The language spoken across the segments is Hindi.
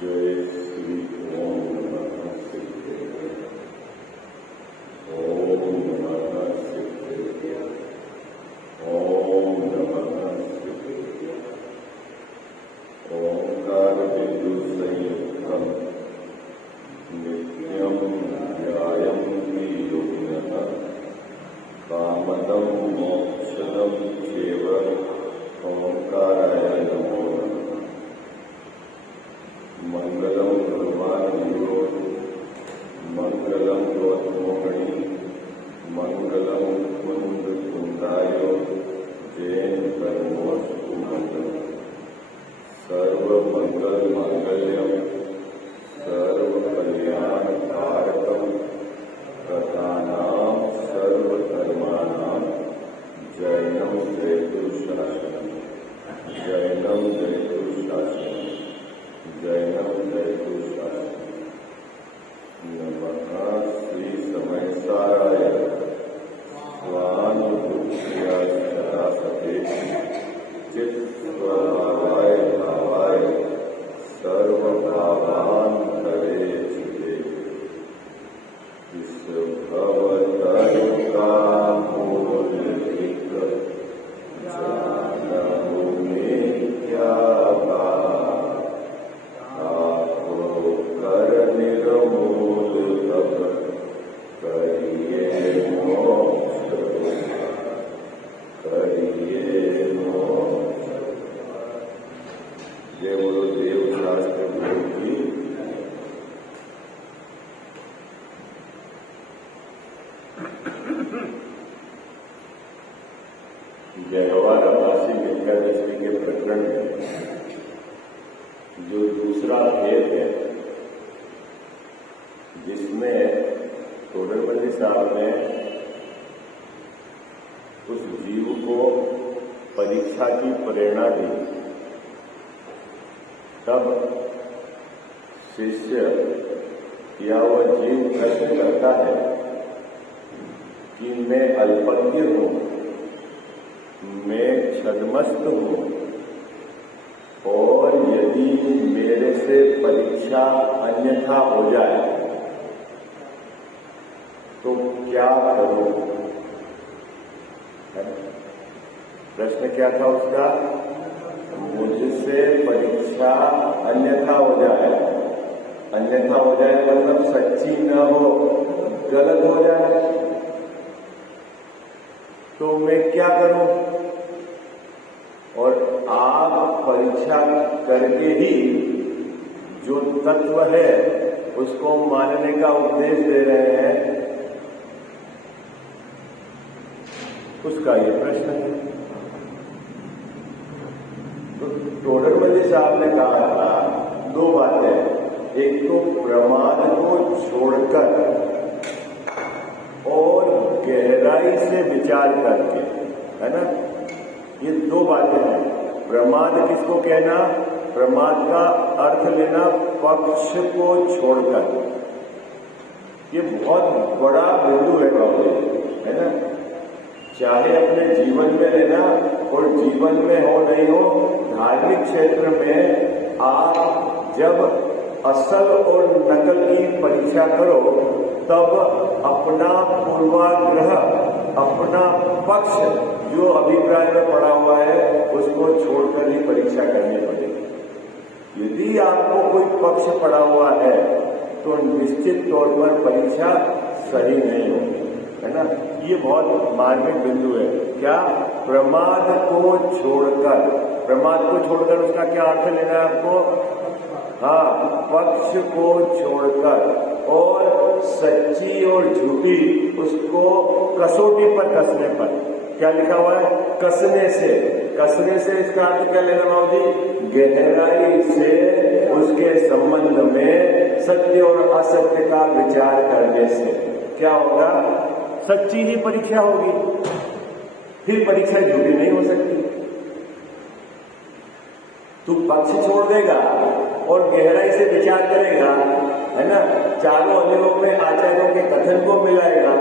जय श्री ओम नमः सिद्धेश्वर। ओम नमः सिद्धेश्वर। ओम नमः सिद्धेश्वर। ओंकार बिंदु संयुक्तम नित्यम ध्यायन्ति योगिनः कामदं मोक्षदं चैव ओंकाराय नमो नमः। मंगलम भगवान मंगलम गौतमोहणी मंगलम कुंद कुंदाय जैन कर्मोस्तु मंगलम। सर्व मंगल मांगल्यम सर्व कल्याण कारकम तथानाम सर्व धर्माणाम जैनम जयतु शासनम। जैनम जयतु शासनम। जैनम जयतु शासनम। नमः श्री समय साराय स्वानुभूत्या सदासते चित स्वभावाय भावाय सर्वभावान करे चिते। इस भवतरुका मूलधिक जानहु में क्या बात। आपो कर निर्मूल तब करिए मोक्ष। करिए मोक्ष। जय बोलो देव शास्त्र गुरु की। व्यवहारवासी एकादशी के प्रकरण में जो दूसरा भेद है, जिसमें टोडरमल्ली साहब ने उस जीव को परीक्षा की प्रेरणा दी, तब शिष्य या वह जीव प्रश्न करता है कि मैं अल्पज्ञ हूं, मैं छद्मस्त हूं, और यदि मेरे से परीक्षा अन्यथा हो जाए तो क्या करूं? प्रश्न क्या था उसका? मुझसे परीक्षा अन्यथा हो जाए। अन्यथा हो जाए मतलब सच्ची न हो, गलत हो जाए, तो मैं क्या करूं? और आप परीक्षा करके ही जो तत्व है उसको मानने का उपदेश दे रहे हैं, उसका ये प्रश्न है। तो टोडरमल्ली साहब ने कहा था दो बातें, एक तो प्रमाद को छोड़कर और गहराई से विचार करके, है ना, ये दो बातें हैं। प्रमाद किसको कहना? प्रमाद का अर्थ लेना पक्ष को छोड़कर। ये बहुत बड़ा बिंदु है बाबू, है ना। चाहे अपने जीवन में लेना और जीवन में हो नहीं हो, धार्मिक क्षेत्र में आप जब असल और नकल की परीक्षा करो तब अपना पूर्वाग्रह, अपना पक्ष जो अभिप्राय में पड़ा हुआ है उसको छोड़कर ही परीक्षा करनी पड़ेगी। यदि आपको कोई पक्ष पड़ा हुआ है तो निश्चित तौर पर परीक्षा सही नहीं होगी, है ना। ये बहुत मार्मिक बिंदु है। क्या? प्रमाद को छोड़कर। प्रमाद को छोड़कर उसका क्या अर्थ लेना है आपको? हाँ, पक्ष को छोड़कर और सच्ची और झूठी उसको कसौटी पर कसने पर। क्या लिखा हुआ है? कसने से। कसने से इसका अर्थ क्या लेना बाबू जी? गहराई से उसके संबंध में सत्य और असत्य का विचार करने से क्या होगा? सच्ची ही परीक्षा होगी, फिर परीक्षा झूठी नहीं हो सकती। तू पक्ष छोड़ देगा और गहराई से विचार करेगा, है ना, चारों अनुभव में आचार्यों के कथन को मिलाएगा,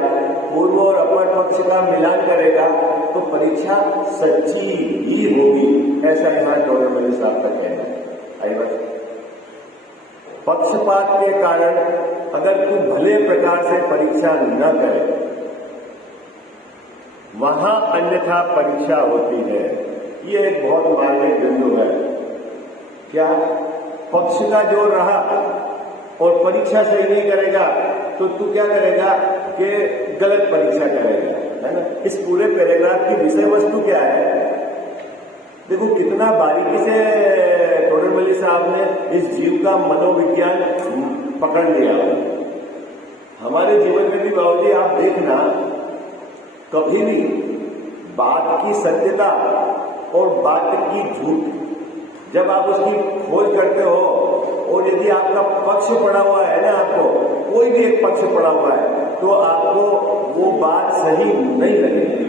पूर्व और अपर पक्ष का मिलान करेगा, तो परीक्षा सच्ची ही होगी। ऐसा यहाँ टोडरमल्ली साहब का कहना है। आई बात पक्षपात के कारण अगर तू भले प्रकार से परीक्षा न करे, वहां अन्यथा परीक्षा होती है। ये एक बहुत मार्मिक बिंदु है। क्या पक्ष का जोर रहा और परीक्षा सही नहीं करेगा तो तू क्या करेगा कि गलत परीक्षा करेगा, है ना। इस पूरे पैराग्राफ की विषय वस्तु क्या है? देखो कितना बारीकी से टोडरमल्ली साहब ने इस जीव का मनोविज्ञान पकड़ लिया। हमारे जीवन में भी बाबूजी आप देखना, कभी भी बात की सत्यता और बात की झूठ जब आप उसकी खोज करते हो, और यदि आपका पक्ष पड़ा हुआ है ना, आपको कोई भी एक पक्ष पड़ा हुआ है, तो आपको वो बात सही नहीं लगेगी।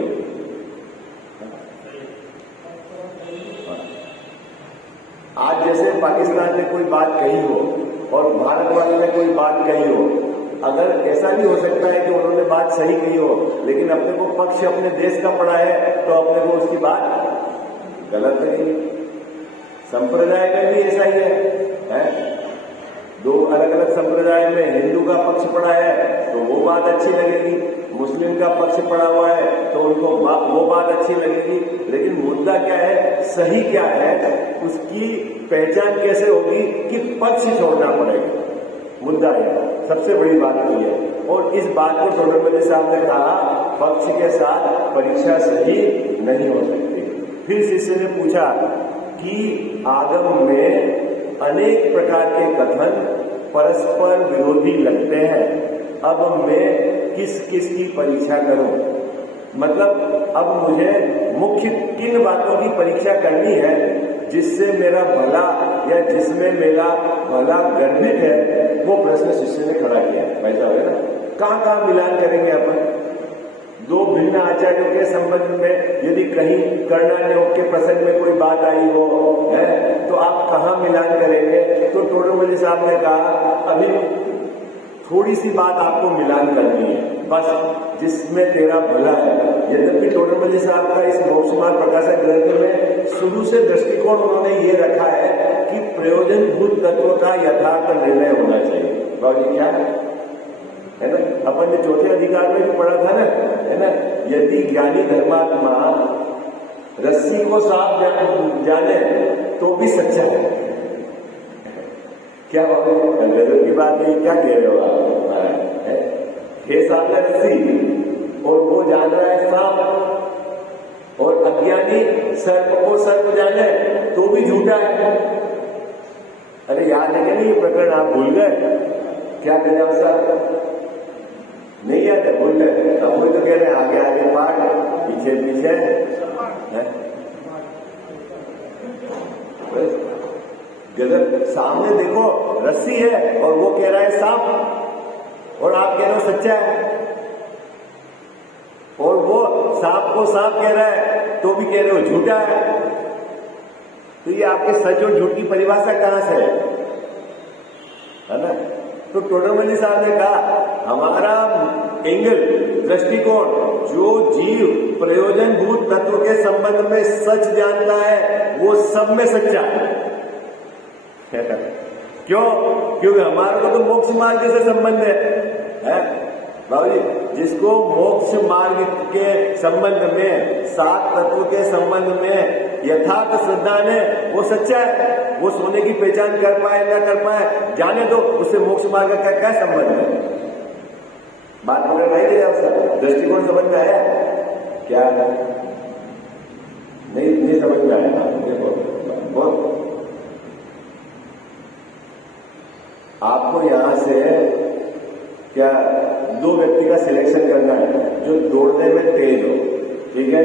आज जैसे पाकिस्तान ने कोई बात कही हो और भारत वाले ने कोई बात कही हो, अगर ऐसा भी हो सकता है कि उन्होंने बात सही कही हो, लेकिन अपने को पक्ष अपने देश का पड़ा है तो अपने को उसकी बात गलत लगेगी। संप्रदाय में भी ऐसा ही है? दो अलग अलग संप्रदाय में हिंदू का पक्ष पड़ा है तो वो बात अच्छी लगेगी, मुस्लिम का पक्ष पड़ा हुआ है तो उनको वो बात अच्छी लगेगी। लेकिन मुद्दा क्या है, सही क्या है, उसकी पहचान कैसे होगी कि पक्ष छोड़ना पड़ेगा। मुद्दा है, सबसे बड़ी बात ये है। और इस बात को टोडरमल्ली साहब ने कहा, पक्ष के साथ परीक्षा सही नहीं हो सकती। फिर शिष्य ने पूछा कि आगम में अनेक प्रकार के कथन परस्पर विरोधी लगते हैं, अब मैं किस किस की परीक्षा करूं? मतलब अब मुझे मुख्य किन बातों की परीक्षा करनी है जिससे मेरा भला या जिसमें मेरा भला गर्भित है, वो प्रश्न शिष्य ने खड़ा किया। भाई साहब है ना, कहाँ कहाँ मिलान करेंगे अपन? दो भिन्न आचार्यों के संबंध में यदि कहीं कर्णान्योग के प्रसंग में कोई बात आई हो है तो आप कहाँ मिलान करेंगे? तो टोडरमल्ली साहब ने कहा, अभी थोड़ी सी बात आपको मिलान करनी है, बस जिसमें तेरा भला है। यद्यपि टोडरमल्ली साहब का इस मोक्ष मार्ग प्रकाशक ग्रंथ में शुरू से दृष्टिकोण उन्होंने ये रखा है कि प्रयोजनभूत तत्व का यथार्थ निर्णय होना चाहिए। बाबू क्या है ना, अपन ने चौथे अधिकार में भी पढ़ा था ना, है ना, यदि ज्ञानी धर्मात्मा रस्सी को सांप जाने तो भी सच्चा है। क्या बाबू गजब की बात है, क्या कह रहे हो आप? हे सामने रस्सी और वो जान रहा है सांप, और अज्ञानी सर्प को सर्प जाने तो भी झूठा है। अरे याद है क्या नहीं ये प्रकरण? आप भूल गए क्या? करें आप साहब नहीं याद है? भूल गए? अब वही तो कह रहे हैं, आगे आगे पाठ पीछे पीछे है। गजब, सामने देखो रस्सी है और वो कह रहा है सांप, और आप कह रहे हो सच्चा है, और वो सांप को सांप कह रहा है तो भी कह रहे हो झूठा है। तो ये आपके सच और झूठ की परिभाषा कहां से है ना? तो टोडरमल्ली साहब ने कहा, हमारा एंगल दृष्टिकोण जो जीव प्रयोजनभूत तत्व के संबंध में सच जानता है वो सब में सच्चा है। क्यों? क्योंकि हमारे को तो मोक्ष मार्ग से संबंध है बाबूजी। जिसको मोक्ष मार्ग के संबंध में, सात तत्व के संबंध में यथार्थ श्रद्धा है, वो सच्चा है। वो सोने की पहचान कर पाए ना कर पाए जाने दो, उससे मोक्ष मार्ग का क्या संबंध है? बात पकड़ रही है आपसे? दृष्टिकोण समझ में आया क्या? नहीं समझ में आया? देखो बहुत आपको यहां से क्या दो व्यक्ति का सिलेक्शन करना है जो दौड़ने में तेज हो, ठीक है?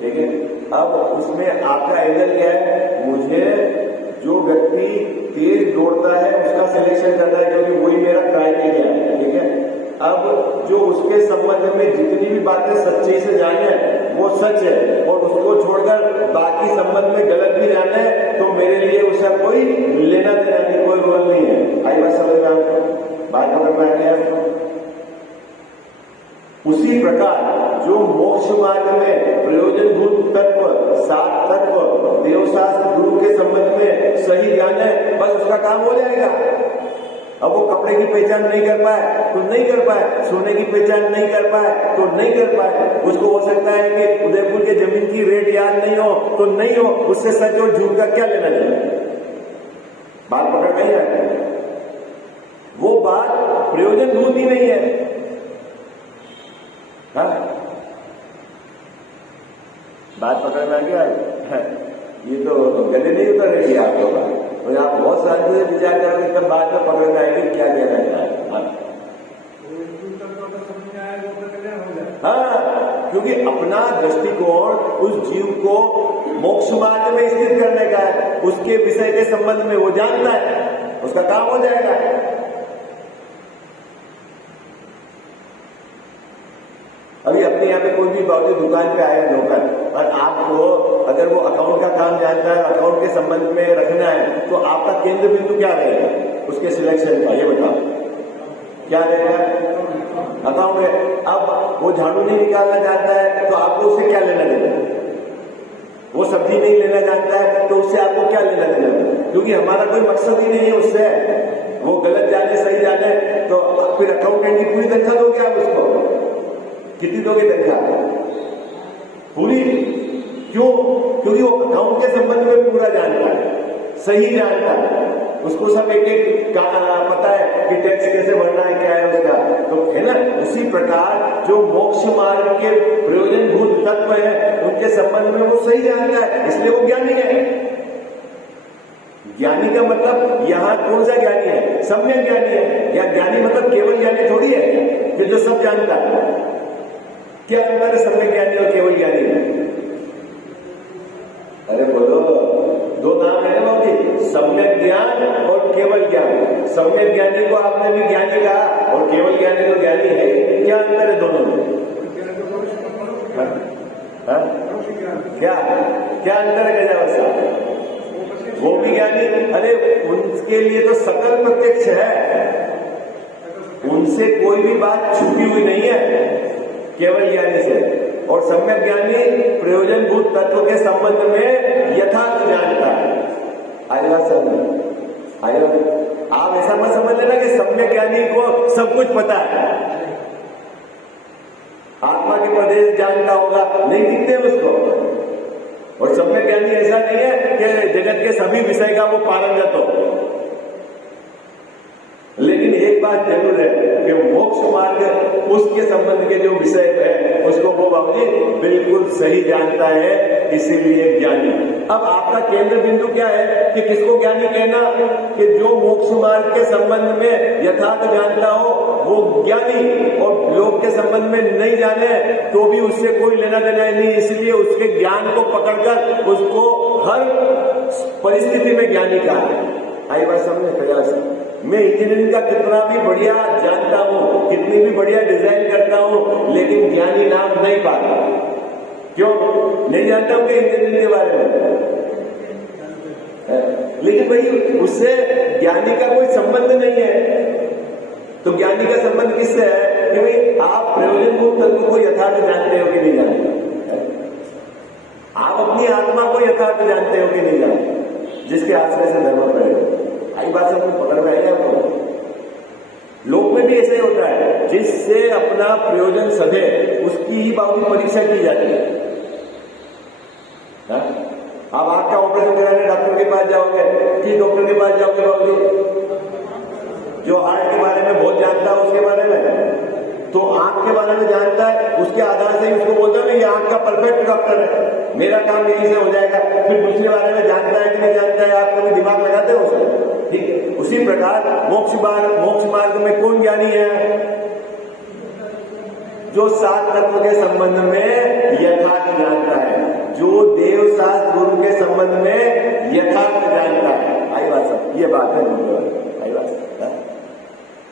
ठीक है, अब उसमें आपका एंगल क्या है? मुझे जो व्यक्ति तेज दौड़ता है उसका सिलेक्शन करना है क्योंकि वही मेरा क्राइटेरिया है, ठीक है? अब जो उसके संबंध में जितनी भी बातें सच्चाई से जाने वो सच है, और उसको छोड़कर बाकी संबंध में गलत भी जाने तो मेरे लिए उसका कोई लेना देना नहीं, कोई रोल नहीं है। आई बात समझ में? आपको बात पकड़ में आ गया? उसी प्रकार जो मोक्ष मार्ग में प्रयोजनभूत तत्व, सात तत्व, देवशास्त्र गुरु के संबंध में सही जाने, बस उसका काम हो जाएगा। अब वो कपड़े की पहचान नहीं कर पाए तो नहीं कर पाए, सोने की पहचान नहीं कर पाए तो नहीं कर पाए। उसको हो सकता है कि उदयपुर के जमीन की रेट याद नहीं हो तो नहीं हो, उससे सच और झूठ का क्या लेना देना। बात पकड़ नहीं है, वो बात प्रयोजनभूत ही नहीं है। हाँ? बात पकड़ में आ गया। ये तो गले नहीं उतर रही है आपको बात, और आप बहुत सारे से विचार करोगे तब बात में पकड़ में आएगी क्या कहना चाहे। हाँ, क्योंकि अपना दृष्टिकोण उस जीव को मोक्ष मार्ग में स्थित करने का है, उसके विषय के संबंध में वो जानता है, उसका काम हो जाएगा। अभी अपने यहाँ पे कोई भी बाबू दुकान पे आया नौकर, और आपको अगर वो अकाउंट का काम जानता है, अकाउंट के संबंध में रखना है, तो आपका केंद्र बिंदु क्या रहेगा उसके सिलेक्शन का, ये बताओ क्या रहेगा? अकाउंट है। अब वो झाड़ू नहीं निकालना जानता है तो आपको उससे क्या लेना देना? वो सब्जी नहीं लेना जानता है तो उससे आपको क्या लेना देना? क्योंकि हमारा कोई मकसद ही नहीं है उससे। वो गलत जाने सही जाने तो फिर अकाउंटेंट की पूरी तनख्वाह दोगे आप उसको? कितनी दोगे तनख्वाह? पूरी। क्यों? क्योंकि वो अकाउंट के संबंध में पूरा जानता है, सही जानता है, उसको सब एक एक पता है कि टैक्स कैसे भरना है, क्या है उसका, तो है ना। उसी प्रकार जो मोक्ष मार्ग के प्रयोजनभूत तत्व है उनके संबंध में वो सही जानता है, इसलिए वो ज्ञानी है। ज्ञानी का मतलब यहाँ कौन सा ज्ञानी है? सम्यक ज्ञानी है। या ज्ञानी मतलब केवल ज्ञानी थोड़ी है कि जो सब जानता है। क्या अंतर है सम्यक ज्ञानी और केवल ज्ञानी में? अरे बोलो, दो नाम है ना जी, सम्यक ज्ञान और केवल ज्ञान। सम्यक ज्ञानी को आपने भी ज्ञानी कहा और केवल ज्ञानी तो ज्ञानी है। क्या अंतर है दोनों में? क्या क्या अंतर है? गजा वो भी ज्ञानी, अरे उनके लिए तो सकल प्रत्यक्ष है, उनसे कोई भी बात छुपी हुई नहीं है केवल ज्ञानी से। और सम्यक ज्ञानी प्रयोजनभूत तत्व के संबंध में यथार्थ जानता है। आएगा समझ? आएगा? आप ऐसा मत समझ लेना कि सम्यक ज्ञानी को सब कुछ पता है, आत्मा के प्रदेश जानता होगा, नहीं दिखते उसको। और सम्यक ज्ञानी ऐसा नहीं है कि जगत के सभी विषय का वो पारंगत हो। लेकिन एक बात जरूर है कि मोक्ष मार्ग उसके संबंध के जो विषय है उसको वो बाबूजी बिल्कुल सही जानता है, इसीलिए ज्ञानी। अब आपका केंद्र बिंदु क्या है कि किसको ज्ञानी कहना? कि जो मोक्ष मार्ग के संबंध में यथार्थ जानता हो वो ज्ञानी, और लोक के संबंध में नहीं जाने तो भी उससे कोई लेना देना नहीं, इसलिए उसके ज्ञान को पकड़कर उसको हर परिस्थिति में ज्ञानी कहा है। आई बात समझे? प्रयास मैं इंजीनियरिंग का कितना भी बढ़िया जानता हूं, कितनी भी बढ़िया डिजाइन करता हूं, लेकिन ज्ञानी नाम नहीं पाता। क्यों नहीं जानता हूं कि इंजीनियरिंग के बारे में? लेकिन भाई उससे ज्ञानी का कोई संबंध नहीं है। तो ज्ञानी का संबंध किससे है कि भाई आप प्रयोजनभूत तत्व को यथार्थ जानते हो कि नहीं जानते? आप अपनी आत्मा को यथार्थ जानते हो कि नहीं जानते? जिसके आश्रय से धर्म पड़ेगा। आई बात से पकड़ में आएगा आपको। लोक में भी ऐसे ही होता है, जिससे अपना प्रयोजन सधे उसकी ही बाबू परीक्षा की जाती है। आप आंख का ऑपरेशन कराने डॉक्टर के पास जाओगे, किस डॉक्टर के पास जाओगे बाबू? जो हार्ट के बारे में बहुत जानता है उसके बारे में, तो आंख के बारे में जानता है, उसके आधार से उसको बोलता है ये आंख का परफेक्ट डॉक्टर है, मेरा काम यहीं से हो जाएगा। फिर दूसरे बारे में जानता है कि नहीं जानता है, आप कभी दिमाग लगाते हो उसमें? ठीक है, उसी प्रकार मोक्ष मार्ग में कौन ज्ञानी है? जो सात तत्व के संबंध में यथार्थ जानता है, जो देव शास्त्र गुरु के संबंध में यथार्थ जानता है। आई बात सब, ये बात है। आई बात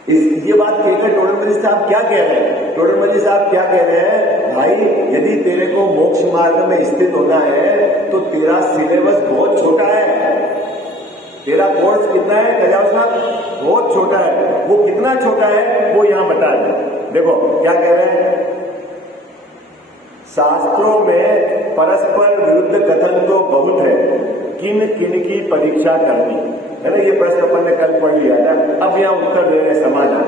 ये बात कहकर टोडरमल जी साहब क्या कह रहे हैं? टोडरमल जी साहब क्या कह रहे हैं? भाई यदि तेरे को मोक्ष मार्ग में स्थित होना है तो तेरा सिलेबस बहुत छोटा है। तेरा कोर्स कितना है कजाव साहब? बहुत छोटा है। वो कितना छोटा है वो यहां बता दें। देखो क्या कह रहे हैं, शास्त्रों में परस्पर विरुद्ध कथन तो बहुत है, किन किन की परीक्षा करनी। है ना, ये प्रश्न अपन ने कल पढ़ लिया था। अब यहाँ उत्तर दे रहे हैं, समाधान।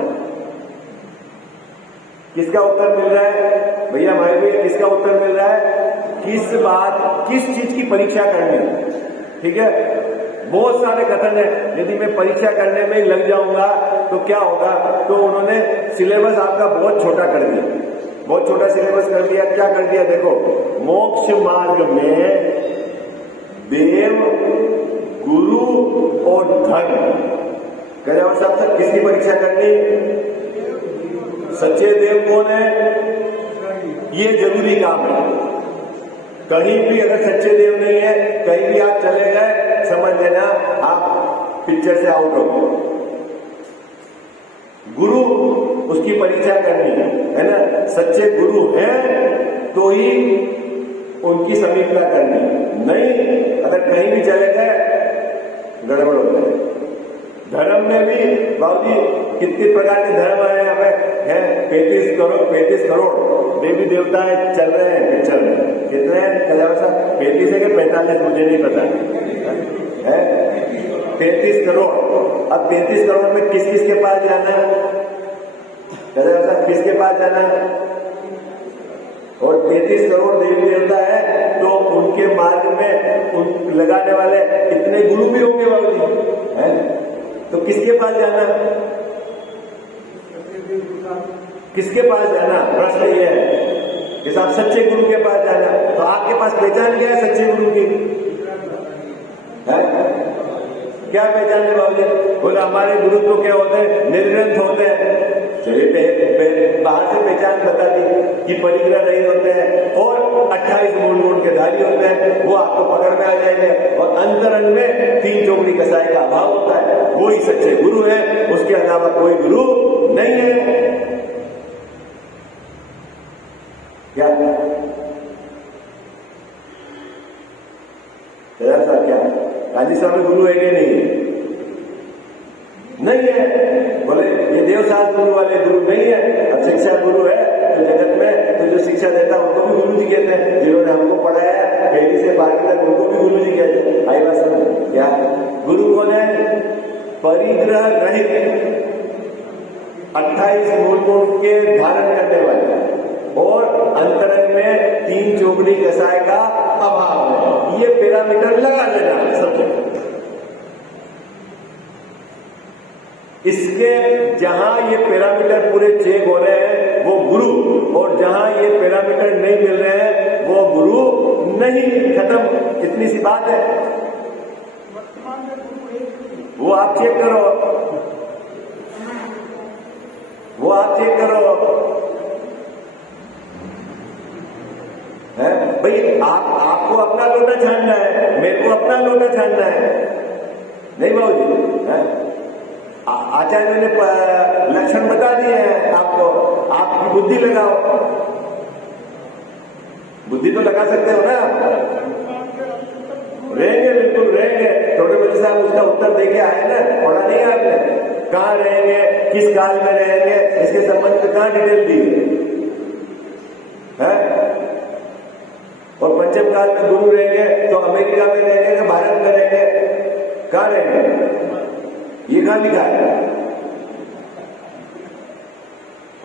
किसका उत्तर मिल रहा है भैया, हमारे भैया, किसका उत्तर मिल रहा है? किस चीज की परीक्षा करनी? ठीक है, बहुत सारे कथन है। यदि मैं परीक्षा करने में लग जाऊंगा तो क्या होगा? तो उन्होंने सिलेबस आपका बहुत छोटा कर दिया, बहुत छोटा सिलेबस कर दिया। क्या कर दिया? देखो, मोक्ष मार्ग में देव, गुरु और धन, कहने साहब तक किसकी परीक्षा करनी? सच्चे देव कौन है? ये जरूरी काम है। कहीं भी अगर सच्चे देव नहीं है, कहीं भी आप चले गए, समझ लेना आप पिक्चर से आउट हो गए। गुरु, उसकी परीक्षा करनी है ना। सच्चे गुरु हैं तो ही उनकी समीक्षा करनी, नहीं अगर कहीं भी चले गए गड़बड़ हो जाए। धर्म में भी बाबूजी कितने प्रकार के धर्म आए हैं? 35 करोड़ देवी देवता चल रहे हैं, चल रहे हैं। कितने हैं? 35 है कि 45, मुझे नहीं पता है। 35 करोड़। अब 35 करोड़ में किस किस के पास जाना है? किसके पास जाना है? और 33 करोड़ देवी देवता है तो उनके मार्ग में लगाने वाले कितने गुरु भी होंगे बाबूजी, है? तो किसके पास जाना? किसके पास जाना? प्रश्न ये है कि साहब सच्चे गुरु के पास जाना। तो आपके पास पहचान क्या है सच्चे गुरु की? है क्या पहचान है बाबूजी? बोले हमारे गुरु तो क्या होते हैं? निर्ग्रंथ होते हैं। चलिए बाहर से पहचान बता दी कि परिग्रह रहित होते हैं और 28 मूल गुण के धारी होते हैं, वो आपको पकड़ में आ जाएंगे। और अंतरंग में 3 चौकड़ी कसाई का अभाव होता है, वो ही सच्चे गुरु है, उसके अलावा कोई गुरु नहीं है। क्या साहब, क्या गांधी साहब में गुरु है कि नहीं है? नहीं है। बोले ये देवशास्त्र गुरु वाले गुरु नहीं है। अब शिक्षा गुरु है तो जगत में तो जो शिक्षा देता है उनको भी गुरु जी कहते हैं। जिन्होंने हमको पढ़ाया पहली से 12वीं तक उनको भी गुरु जी कहते हैं। आई बात समझ? क्या गुरु कौन है? परिग्रह रहित 28 मूल गुण के धारण करने वाले और अंतरंग में 3 चौकड़ी कसाय का अभाव है। ये पैरामीटर लगा लेना सबसे। इसके जहां ये पैरामीटर पूरे चेक हो रहे हैं वो गुरु, और जहां ये पैरामीटर नहीं मिल रहे हैं वो गुरु नहीं। खत्म, इतनी सी बात है। वो आप चेक करो, वो आप चेक करो है भाई। आपको अपना लोटा छानना है, मेरे को अपना लोटा छानना है, नहीं बाबूजी है? आचार्य ने लक्षण बता दिए हैं आपको, आपकी बुद्धि लगाओ। बुद्धि तो लगा सकते हो ना? रहेंगे, बिल्कुल रहेंगे। छोटे बच्चे साहब उसका उत्तर देके आए ना, पढ़ा नहीं आपने? कहाँ रहेंगे, किस काल में रहेंगे, इसके संबंध में कहाँ डिटेल दी है? और पंचम काल में गुरु रहेंगे तो अमेरिका में रहेंगे कि भारत में रहेंगे? कहाँ रहेंगे? ये कहाँ लिखा है?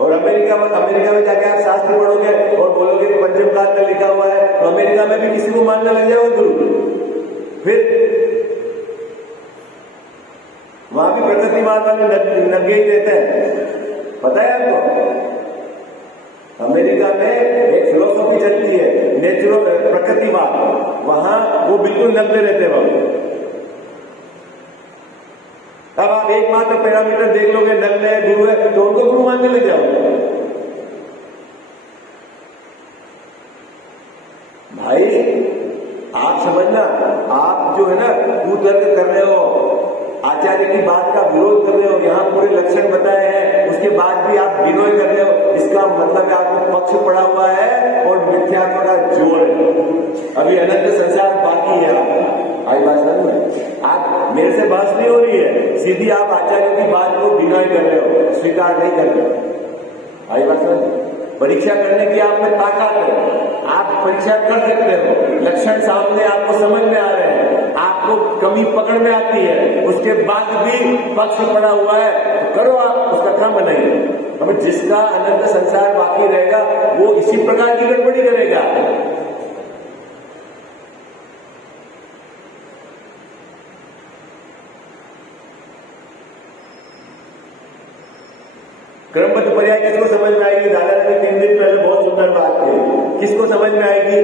और अमेरिका में जाके आप शास्त्र पढ़ोगे और बोलोगे कि पंचम काल में लिखा हुआ है, तो अमेरिका में भी किसी को मानने लग जाओगे गुरु। फिर वहां भी प्रकृतिवाद वाले नगे ही देते हैं, पता है आपको? अमेरिका में एक फिलोसॉफी चलती है नेचुरल प्रकृतिवाद, वहां वो बिल्कुल नग्न रहते हैं। अब आप एकमात्र पैरामीटर देख लोगे, नग्न है, गुरु है, तो उनको गुरु मानने लग जाओगे। भाई आप समझना, आप जो है ना कुतर्क कर रहे हो, आचार्य की बात का विरोध कर रहे हो, यहाँ पूरे लक्षण बताए हैं, उसके बाद भी आप विरोध कर रहे हो, इसका मतलब है आपको पक्ष पड़ा हुआ है और मिथ्यात्व का जोर है। अभी अनंत संसार बाकी है। आई बात समझ में? आप मेरे से बहस नहीं हो रही है, सीधी आप आचार्य की बात को डिनाई कर रहे हो, स्वीकार नहीं कर रहे हो। आई बात समझ? परीक्षा करने की आप में ताकत है, आप परीक्षा कर सकते हो। लक्षण सामने आपको समझ में आ रहे हैं, आपको कमी पकड़ में आती है, उसके बाद भी पक्ष पड़ा हुआ है, तो करो आप, उसका काम बनाइए। हमें जिसका अनंत संसार बाकी रहेगा वो इसी प्रकार की गड़बड़ी करेगा। क्रमबद्ध पर्याय किसको समझ में आएगी? दादा ने 3 दिन पहले बहुत सुंदर बात कही। किसको समझ में आएगी?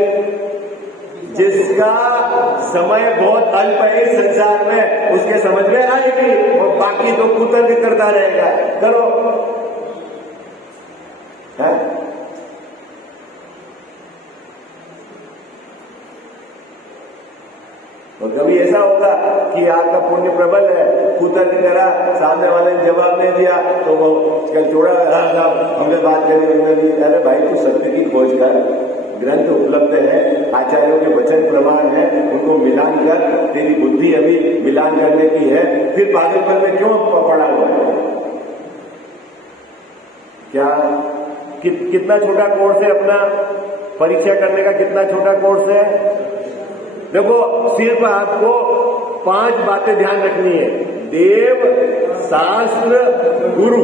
जिसका समय बहुत अल्प है इस संसार में, उसके समझ में आएगी, और बाकी तो कुतर्क करता रहेगा। करो है? तो कभी ऐसा होगा कि आपका पुण्य प्रबल है, कुतर्क करा, सामने वाले ने जवाब नहीं दिया, तो वो कल छोड़ा, हमने बात करी, अरे भाई तू सत्य की खोज कर, ग्रंथ उपलब्ध है, आचार्यों के वचन प्रमाण है, उनको मिलान कर, तेरी बुद्धि अभी मिलान करने की है, फिर पागलपन में क्यों पड़ा हुआ है? क्या कितना छोटा कोर्स है अपना? परीक्षा करने का कितना छोटा कोर्स है? देखो, सिर्फ आपको 5 बातें ध्यान रखनी है। देव, शास्त्र, गुरु,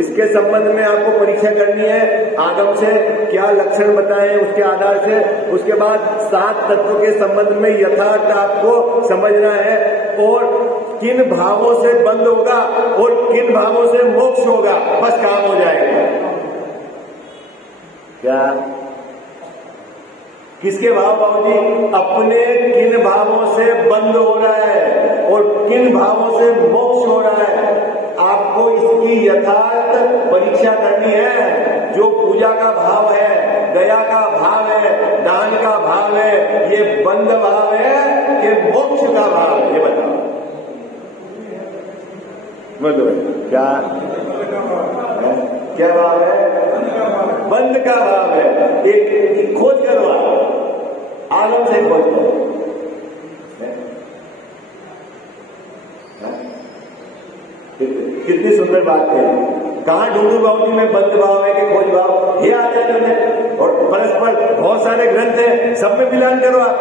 इसके संबंध में आपको परीक्षा करनी है। आगम से क्या लक्षण बताए उसके आधार से, उसके बाद 7 तत्व के संबंध में यथार्थ आपको समझना है, और किन भावों से बंद होगा और किन भावों से मोक्ष होगा, बस काम हो जाएगा। क्या किसके भाव बाबूजी? अपने किन भावों से बंद हो रहा है और किन भावों से मोक्ष हो रहा है, आपको इसकी यथार्थ परीक्षा करनी है। जो पूजा का भाव है, दया का भाव है, दान का भाव है, ये बंद भाव है कि मोक्ष का भाव है? ये बताओ। मतलब क्या भाव है? बंद का भाव है। एक खोज करो, आगम से खोज करो। कितनी सुंदर बात है। कहां ढूंढू बाबूजी में बंद भाव है कि खोज भाव? ये आचार्य ने, और परस्पर बहुत सारे ग्रंथ है, सब में मिलान करो आप।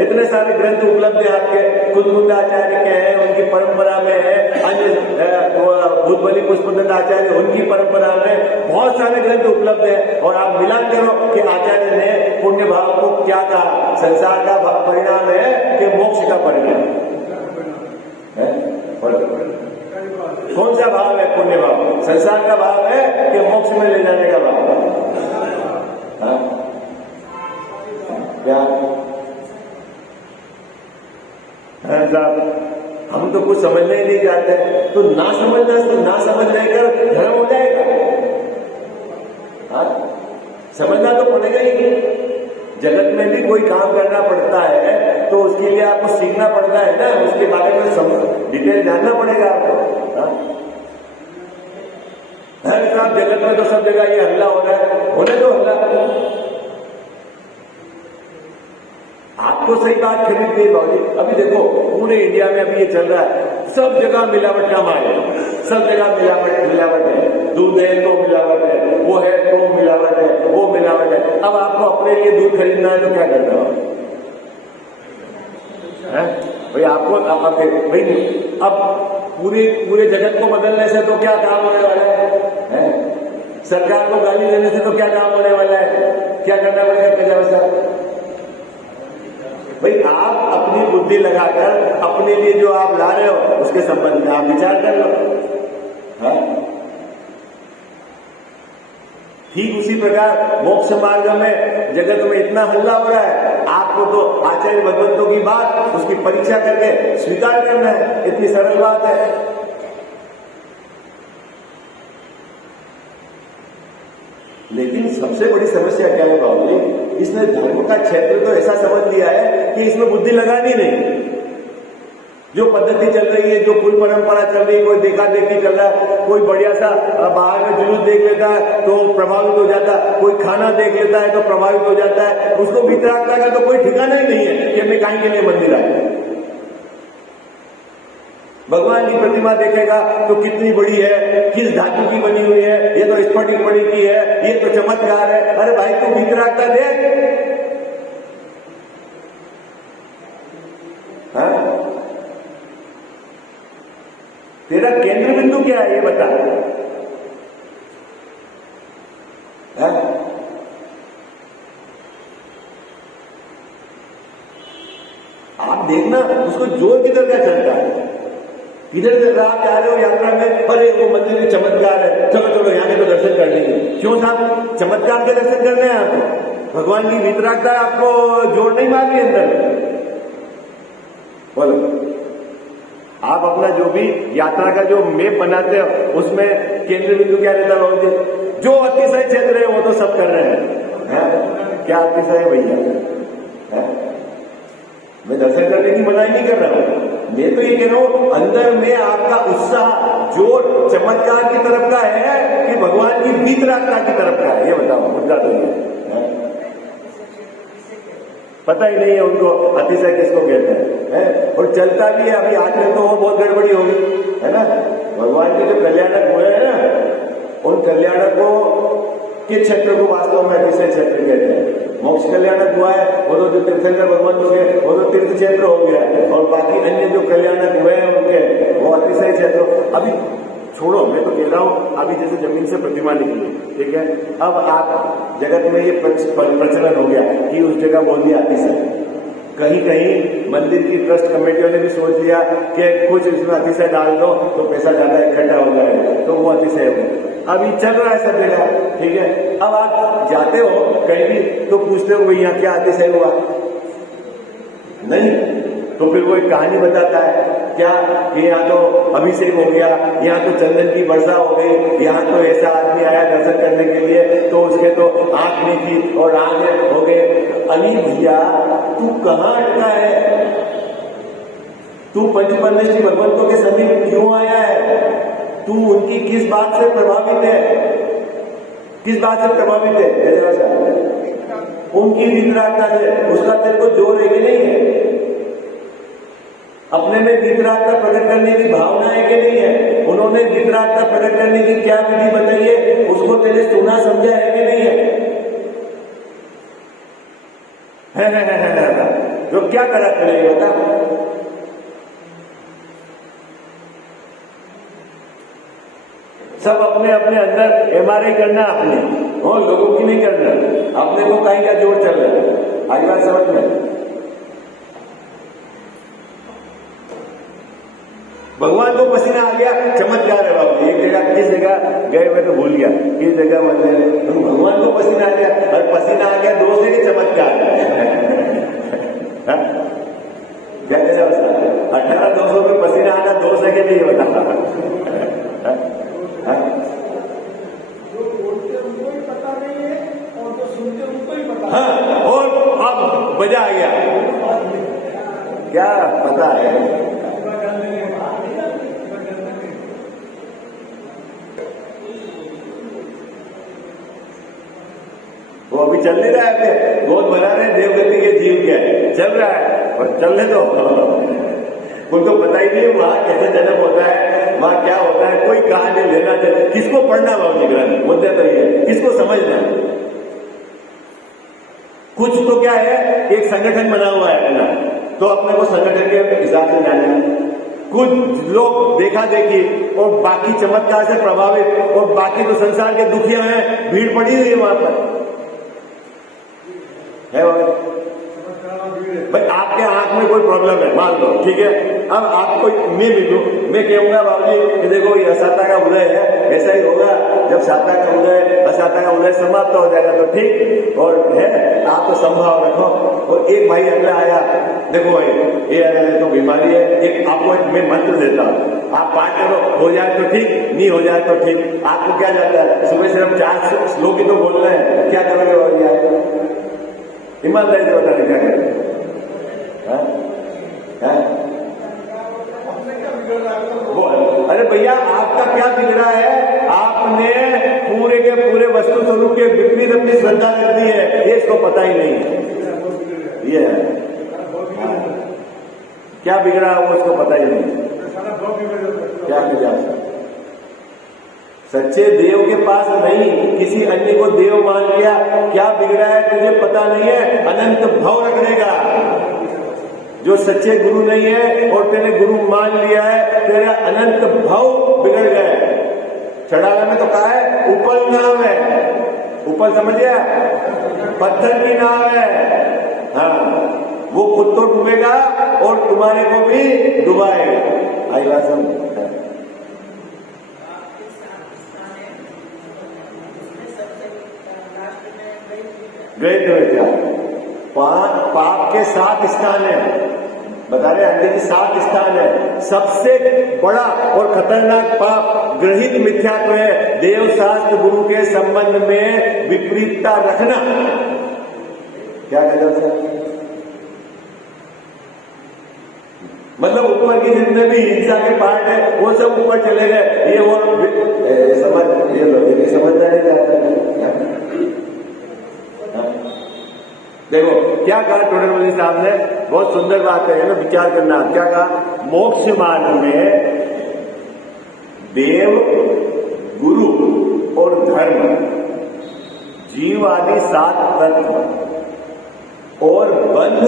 इतने सारे ग्रंथ उपलब्ध है आपके, कुदमुंड आचार्य के हैं, उनकी परंपरा में है, अन्य भूतबली पुष्पदंत आचार्य, उनकी परंपरा में बहुत सारे ग्रंथ उपलब्ध है, और आप मिलान करो कि आचार्य ने पुण्य भाव को क्या कहा। संसार का परिणाम है कि मोक्ष का परिणाम है? कौन सा भाव है पुण्य भाव? संसार का भाव है कि मोक्ष में ले जाने का भाव है? क्या साहब, हम तो कुछ समझने ही नहीं जाते, तो ना समझने का धर्म हो जाएगा। हाँ, समझना तो पड़ेगा ही। जगत में भी कोई काम करना पड़ता है तो उसके लिए आपको सीखना पड़ता है ना, उसके बारे में डिटेल जानना पड़ेगा आपको। हाँ? साहब, जगत में तो सब जगह ये हल्ला हो रहा है, होने दो हल्ला। आपको सही बात खरीद गई बाबूजी। अभी देखो, पूरे इंडिया में अभी ये चल रहा है, सब जगह मिलावट का माल है, सब जगह मिलावट है। दूध है तो मिलावट है, वो है तो मिलावट है, वो मिलावट है। अब आपको अपने लिए दूध खरीदना है तो क्या करना हो? भाई आपको भाई अब पूरे जगत को बदलने से तो क्या काम होने वाला है? सरकार को गाली देने से तो क्या काम होने वाला है? क्या करना पड़ेगा पंजाब साहब? भाई आप अपनी बुद्धि लगाकर अपने लिए जो आप ला रहे हो उसके संबंध में आप विचार कर लो। हाँ? ठीक उसी प्रकार मोक्ष मार्ग में जगत में इतना हल्ला हो रहा है, आपको तो आचार्य भगवंतों की बात उसकी परीक्षा करके स्वीकार करना है। इतनी सरल बात है। लेकिन सबसे बड़ी समस्या क्या है बाबूजी? इसने धर्म का क्षेत्र तो ऐसा समझ लिया है कि इसमें बुद्धि लगानी नहीं। जो पद्धति चल रही है, जो कुल परंपरा चल रही है, कोई देखा देखी चल रहा है, कोई बढ़िया सा बाहर में जुलूस देख लेता है तो प्रभावित हो जाता है, कोई खाना देख लेता है तो प्रभावित हो जाता है, उसको वितरागता का तो कोई ठिकाना ही नहीं है कि हमें कहीं के लिए मंदिर आए। भगवान की प्रतिमा देखेगा तो कितनी बड़ी है, किस धातु की बनी हुई है, ये तो स्फटिक मणि की है, ये तो चमत्कार है। अरे भाई तू वितरागता देख, तेरा केंद्र बिंदु क्या है ये बता। आप देखना उसको जोर किधर क्या चलता है, किधर से आप जा रहे हो यात्रा में, अरे वो मंदिर में चमत्कार है, चलो चलो यहाँ के तो दर्शन कर लेंगे। क्यों साहब, चमत्कार के दर्शन करने हैं आपको? भगवान की वितरागता आपको जोर नहीं मार रही अंदर। बोलो, आप अपना जो भी यात्रा का जो मैप बनाते हो उसमें केंद्र बिंदु क्या रहता है? जो अतिशय क्षेत्र है वो तो सब कर रहे हैं। क्या अतिशय है भैया? मैं दर्शन करने की मनाही नहीं कर रहा हूं, मैं तो ये कह रहा हूं अंदर में आपका उत्साह जोर चमत्कार की तरफ का है कि भगवान की वितरागता की तरफ का है, ये बताओ। मुद्दा तो ये है, पता ही नहीं है उनको अतिशय किसको कहते हैं। और चलता भी है, अभी आजकल तो वो बहुत गड़बड़ी होगी, है ना। भगवान के जो कल्याणक हुए हैं ना, उन कल्याणकों के क्षेत्र को वास्तव में अतिशय क्षेत्र कहते हैं। मोक्ष कल्याणक हुआ है वो तो जो तीर्थंकर भगवान थे वो तो तीर्थ क्षेत्र हो गया, और बाकी अन्य जो कल्याणक हुए हैं उनके वो अतिशय क्षेत्र। अभी छोड़ो, मैं तो कह रहा हूं अभी जैसे जमीन से प्रतिमा निकली, ठीक है, अब आप जगत में ये प्रचलन हो गया कि उस जगह बोल दिया अतिशय। कहीं कहीं मंदिर की ट्रस्ट कमेटियों ने भी सोच लिया कि कुछ इसमें अतिशय डाल दो तो पैसा ज्यादा इकट्ठा हो जाएगा, तो वो अतिशय हो। अभी चल रहा है सब जगह, ठीक है। अब आप जाते हो कहीं भी तो पूछते हो भैया क्या अतिशय हुआ? नहीं, तो फिर वो एक कहानी बताता है क्या कि यहाँ तो अभिषेक हो गया, यहाँ तो चंदन की वर्षा हो गई, यहाँ तो ऐसा आदमी आया दर्शन करने के लिए तो उसके तो आंख नहीं थी और आंख हो गए। अली भैया तू कहाँ अटका है? तू पंचपरमेश्वरी भगवंतों के समीप क्यों आया है? तू उनकी किस बात से प्रभावित है? किस बात से प्रभावित है? उनकी वितरागता से। उसका तेरे को जोर है कि नहीं है? अपने में वितरागता प्रकट करने की भावना है कि नहीं है? उन्होंने वितरागता प्रकट करने की क्या विधि बताई है, उसको तेरे सुना समझा है कि नहीं है? जो क्या करा करेगा बता। सब अपने अपने अंदर एमआरआई करना अपने, और लोगों की नहीं करना। अपने को कहीं का जोर चल रहा है, आगे बात समझ में। भगवान को पसीना आ गया, चमत्कार है बाबू। एक जगह किस जगह गए मैं तो भूल गया, किस जगह मंदिर भगवान को पसीना आ गया, और पसीना आ गया दोष है कि चमत्कार? क्या कह रहा उसका 18,200 में पसीना आना दोष है कि नहीं बता? हाँ, और अब मजा आ गया, क्या पता है? वो अभी चल नहीं रहा है, बहुत बना रहे देवगति के जीव क्या है, चल रहा है और चलने दो। उनको पता ही नहीं वहां कैसे जन्म होता है, वहां क्या होता है, कोई कहानी लेना चाहिए। किसको पढ़ना भाव निगरानी मुद्दे तो ये, किसको समझना? कुछ तो क्या है, एक संगठन बना हुआ है अपना, तो अपने को संगठन के हिसाब से जाने। कुछ लोग देखा देखी और बाकी चमत्कार से प्रभावित, और बाकी तो संसार के दुखिया हैं, भीड़ पड़ी हुई है वहां पर है। भाई आपके आंख में कोई प्रॉब्लम है मान लो, ठीक है, अब आपको मैं मिलूं, मैं कहूंगा बाबूजी कि देखो ये असाता का उदय है, ऐसा ही होगा। जब साता का उदय असाता का उदय समाप्त हो जाएगा तो ठीक, और है आप तो संभाव रखो। और एक भाई अगला आया, देखो भाई ये तो बीमारी है, एक आपको मैं मंत्र देता हूँ, आप पाठ करो, हो जाए तो ठीक, नहीं हो जाए तो ठीक। आपको क्या जाता है, सुबह सिर्फ 4 श्लोक ही तो बोलना है, क्या करोगे बाबूजी? ईमानदारी से बताने क्या करें? अरे भैया आपका क्या बिगड़ा है? आपने पूरे के पूरे वस्तु स्वरूप के विपरीत अपनी श्रद्धा कर दी है, ये इसको पता ही नहीं है। ये है क्या बिगड़ा है वो उसको पता ही नहीं। क्या बिगड़ा? सच्चे देव के पास नहीं, किसी अन्य को देव मान लिया, क्या बिगड़ा है तुझे पता नहीं है, अनंत भाव रखने का। जो सच्चे गुरु नहीं है और तेरे गुरु मान लिया है, तेरा अनंत भाव बिगड़ गया। चढ़ावे में तो कहा है उपल नाव है, उपल समझ गया, पत्थर की नाव है। हाँ, वो खुद तो डूबेगा और तुम्हारे को भी डुबाएगा। आई बात समझ? गए तो क्या पाप के 7 स्थान है, बता रहे आंटी जी 7 स्थान है। सबसे बड़ा और खतरनाक पाप ग्रहित मिथ्यात्व है, देव शास्त्र गुरु के संबंध में विपरीतता रखना। क्या कहते हैं सर? मतलब ऊपर की जितने भी हिंसा के पार्ट है वो सब ऊपर चले गए। ये वो समझ, ये लोग ये समझता नहीं। देखो क्या कहा टोडरमल साहब ने, बहुत सुंदर बात है ना, विचार करना। क्या कहा? मोक्ष मार्ग में देव, गुरु और धर्म, जीव आदि 7 तत्व और बंध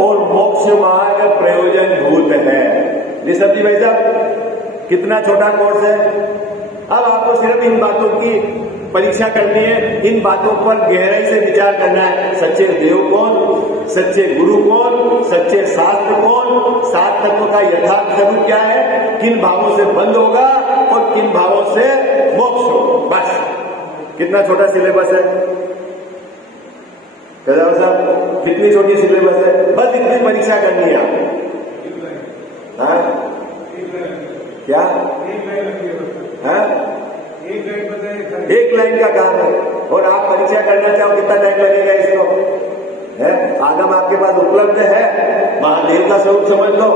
और मोक्ष मार्ग प्रयोजन भूत है। ये सब जी भाई साहब कितना छोटा कोर्स है। अब आपको सिर्फ इन बातों की परीक्षा करनी है, इन बातों पर गहराई से विचार करना है। सच्चे देव कौन, सच्चे गुरु कौन, सच्चे शास्त्र कौन, 7 तत्व का यथार्थ स्वरूप क्या है, किन भावों से बंद होगा और किन भावों से मोक्ष होगा। बस कितना छोटा सिलेबस है साहब, कितनी छोटी सिलेबस है, बस इतनी परीक्षा करनी है। हाँ क्या? हाँ एक लाइन का काम है और आप परीक्षा करना चाहो कितना टाइम लगेगा इसको? है आगम आपके पास उपलब्ध है, महादेव का स्वरूप समझ लो,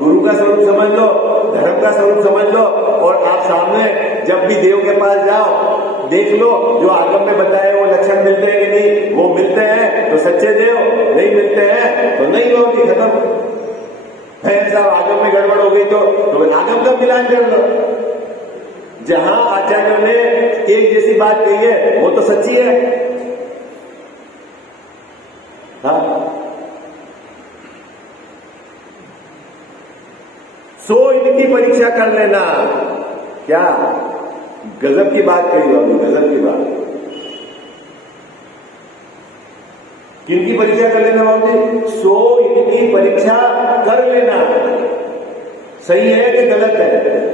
गुरु का स्वरूप समझ लो, धर्म का स्वरूप समझ लो, और आप सामने जब भी देव के पास जाओ देख लो जो आगम में बताए वो लक्षण मिलते हैं कि नहीं। वो मिलते हैं तो सच्चे देव, नहीं मिलते हैं तो नहीं होगी, खत्म है। साहब आगम में गड़बड़ हो गई तो आगम का मिलान कर लो। जहां आचार्यों ने एक जैसी बात कही है वो तो सच्ची है। हाँ, सो इनकी परीक्षा कर लेना। क्या गजब की बात कही बाबू, गजब की बात। किनकी परीक्षा कर लेना बाबू जी? सो इनकी परीक्षा कर लेना। सही है कि गलत है?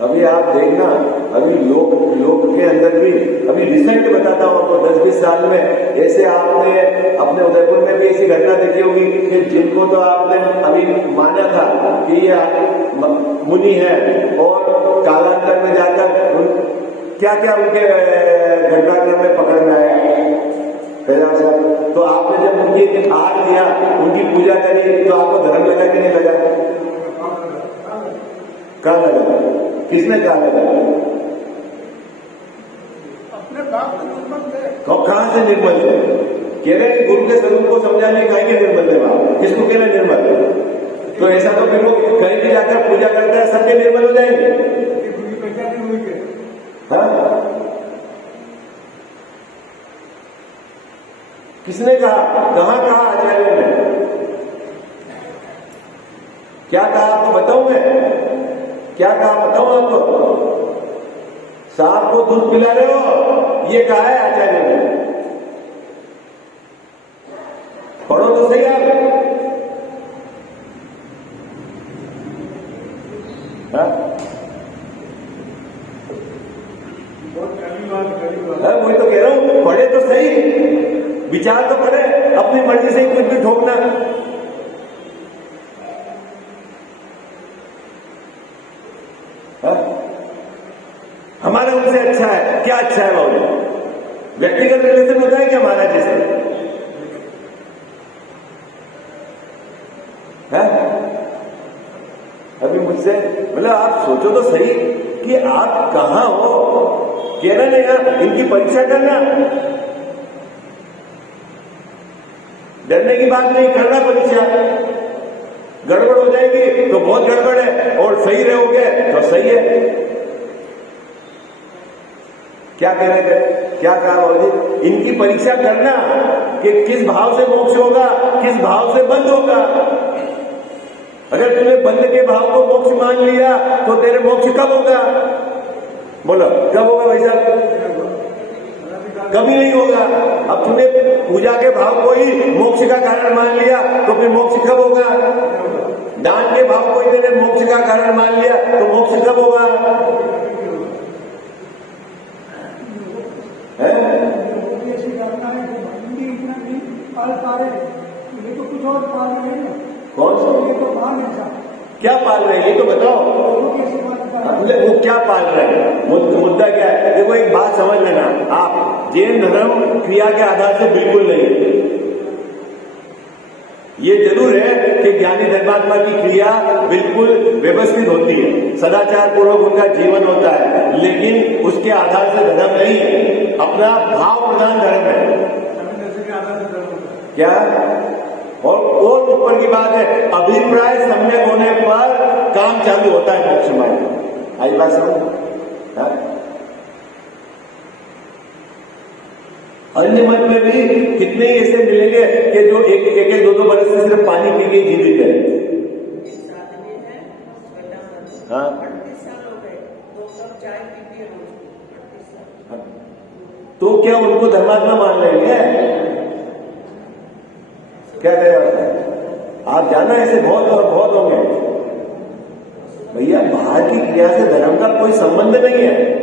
अभी आप देखना, अभी लोग के अंदर भी, अभी रिसेंट बताता हूं आपको, 10-20 साल में ऐसे आपने अपने उदयपुर में भी ऐसी घटना देखी होगी कि जिनको तो आपने अभी माना था कि ये मुनि है और कालांतर में जाकर क्या क्या उनके घटनाक्रम में पकड़ में आए। तो आपने जब उनकी आग दिया, उनकी पूजा करी, तो आपको धर्म लगा कि नहीं लगा? कहाँ लगा? किसने कहा लगा? अपने बाप को निर्मल थे। कहां से निर्मल थे? कह रहे हैं गुरु के स्वरूप को समझाने कहीं के निर्मल थे बाप? किसको कह रहे निर्मल? तो ऐसा तो फिर वो कहीं भी जाकर पूजा करते हैं सबके निर्मल हो जाएंगे। हाँ? किसने कहा? कहां कहा आचार्यों ने? क्या कहा आपको बताऊं मैं? क्या कहा बताऊं आपको? सांप को दूध पिला रहे हो, ये कहा है आचार्य ने। पढ़ो तो सही आप। वही तो कह रहा हूं, पढ़े तो सही, विचार तो पढ़े, अपनी मर्जी से कुछ भी ठोकना। हमारा उनसे अच्छा है क्या? अच्छा है बाबू, व्यक्तिगत रिलेशन होता है क्या महाराज जी से? अभी मुझसे मतलब आप सोचो तो सही कि आप कहां हो। कहना नहीं यार, इनकी परीक्षा करना, डरने की बात नहीं, करना परीक्षा। गड़बड़ हो जाएगी तो बहुत गड़बड़ है, और सही रहोगे तो सही है। क्या कह रहे थे? क्या कहा बाबू जी? इनकी परीक्षा करना कि किस भाव से मोक्ष होगा, किस भाव से बंद होगा। अगर तूने बंद के भाव को मोक्ष मान लिया तो तेरे मोक्ष कब होगा? बोलो कब होगा भाई साहब? कभी नहीं होगा। अब तूने पूजा के भाव को ही मोक्ष का कारण मान लिया तो फिर मोक्ष कब होगा? दान के भाव को ही तेरे मोक्ष का कारण मान लिया तो मोक्ष कब होगा? ऐसी घटना है कि हिंदी इतना नहीं पाल पा रहे, ये तो कुछ और पाल रहे हैं। कौन सा? ये तो पाल नहीं था। क्या पाल रहे हैं ये तो बताओ। वो क्या पाल रहे हैं? मुद्दा क्या है? देखो एक बात समझ लेना आप, जैन धर्म क्रिया के आधार से बिल्कुल नहीं है। ये जरूर है कि ज्ञानी धर्मात्मा की क्रिया बिल्कुल व्यवस्थित होती है, सदाचार पूर्वक उनका जीवन होता है, लेकिन उसके आधार से धर्म नहीं है, अपना भाव प्रधान धर्म है। क्या? और ऊपर की बात है, अभिप्राय सम्यक होने पर काम चालू होता है मोक्ष मार्ग। आई बात समझ? अन्य मत में भी कितने ही ऐसे मिलेंगे कि जो एक दो बरस से सिर्फ पानी पी के जीवित है। हाँ, तो क्या उनको धर्मात्मा मान लेंगे? क्या करेगा? आप जाना ऐसे बहुत होंगे भैया। बाहर की क्रिया से धर्म का कोई संबंध नहीं है।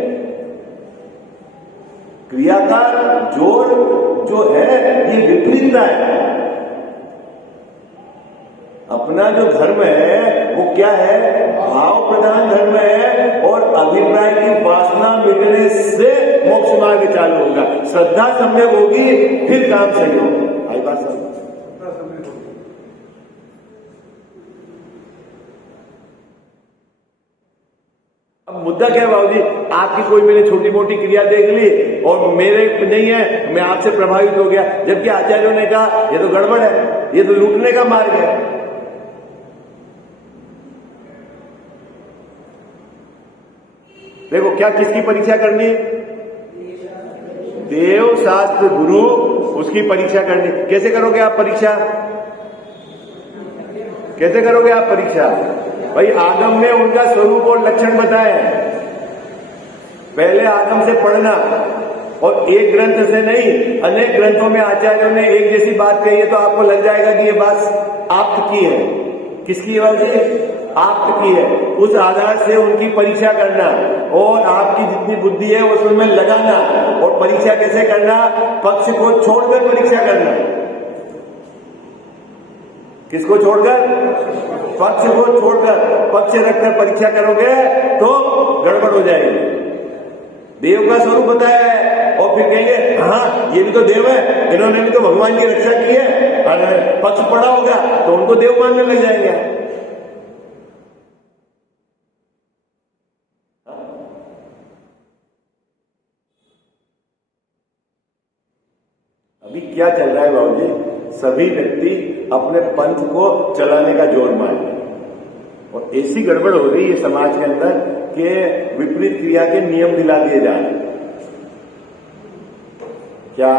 क्रिया का जोर जो है ये विपरीतता है। अपना जो धर्म है वो क्या है? भाव प्रधान धर्म है, और अभिप्राय की वासना मिटने से मोक्ष मार्ग चालू होगा। श्रद्धा सम्यक होगी फिर काम सही होगा। आई बात समझ? अब मुद्दा क्या है बाबूजी? आपकी कोई मैंने छोटी मोटी क्रिया देख ली और मेरे नहीं है, मैं आपसे प्रभावित हो गया, जबकि आचार्यों ने कहा ये तो गड़बड़ है, ये तो लूटने का मार्ग है। देखो क्या किसकी परीक्षा करनी? देव शास्त्र गुरु, उसकी परीक्षा करनी। कैसे करोगे आप परीक्षा? कैसे करोगे आप परीक्षा? भाई आगम में उनका स्वरूप और लक्षण बताए। पहले आगम से पढ़ना, और एक ग्रंथ से नहीं, अनेक ग्रंथों में आचार्यों ने एक जैसी बात कही है तो आपको लग जाएगा कि ये बात आप्त की है। किसकी बात है? आप्त की है। उस आधार से उनकी परीक्षा करना, और आपकी जितनी बुद्धि है उसमें लगाना। और परीक्षा कैसे करना? पक्ष को छोड़कर परीक्षा करना। किसको छोड़कर? पक्ष को छोड़कर। पक्ष रखकर परीक्षा करोगे तो गड़बड़ हो जाएगी। देव का स्वरूप बताया है और फिर कहेंगे हाँ ये भी तो देव है, इन्होंने भी तो भगवान की रक्षा की है, अगर पक्ष पड़ा होगा तो उनको देव मानने लग जाएंगे। अभी क्या चल रहा है बाबूजी? सभी व्यक्ति अपने पंथ को चलाने का जोर मान रहे हैं, और ऐसी गड़बड़ हो रही है समाज के अंदर कि विपरीत क्रिया के नियम दिला दिए जा रहे हैं। क्या?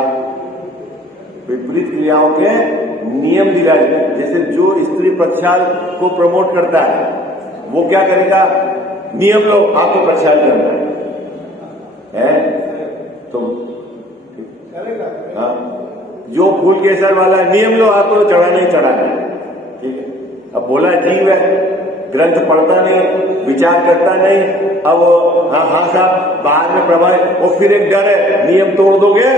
विपरीत क्रियाओं के नियम दिलाए जाए। जैसे जो स्त्री प्रक्षाल को प्रमोट करता है वो क्या करेगा? नियम लो, आपको प्रक्षाल करना है तो हाँ, जो फूल केसर वाला है नियम लो, आपको तो चढ़ाना ही चढ़ाना है। ठीक है, अब बोला जीव है, ग्रंथ पढ़ता नहीं, विचार करता नहीं, अब हाँ साहब बाहर में प्रभाव, और फिर एक डर है नियम तोड़ दोगे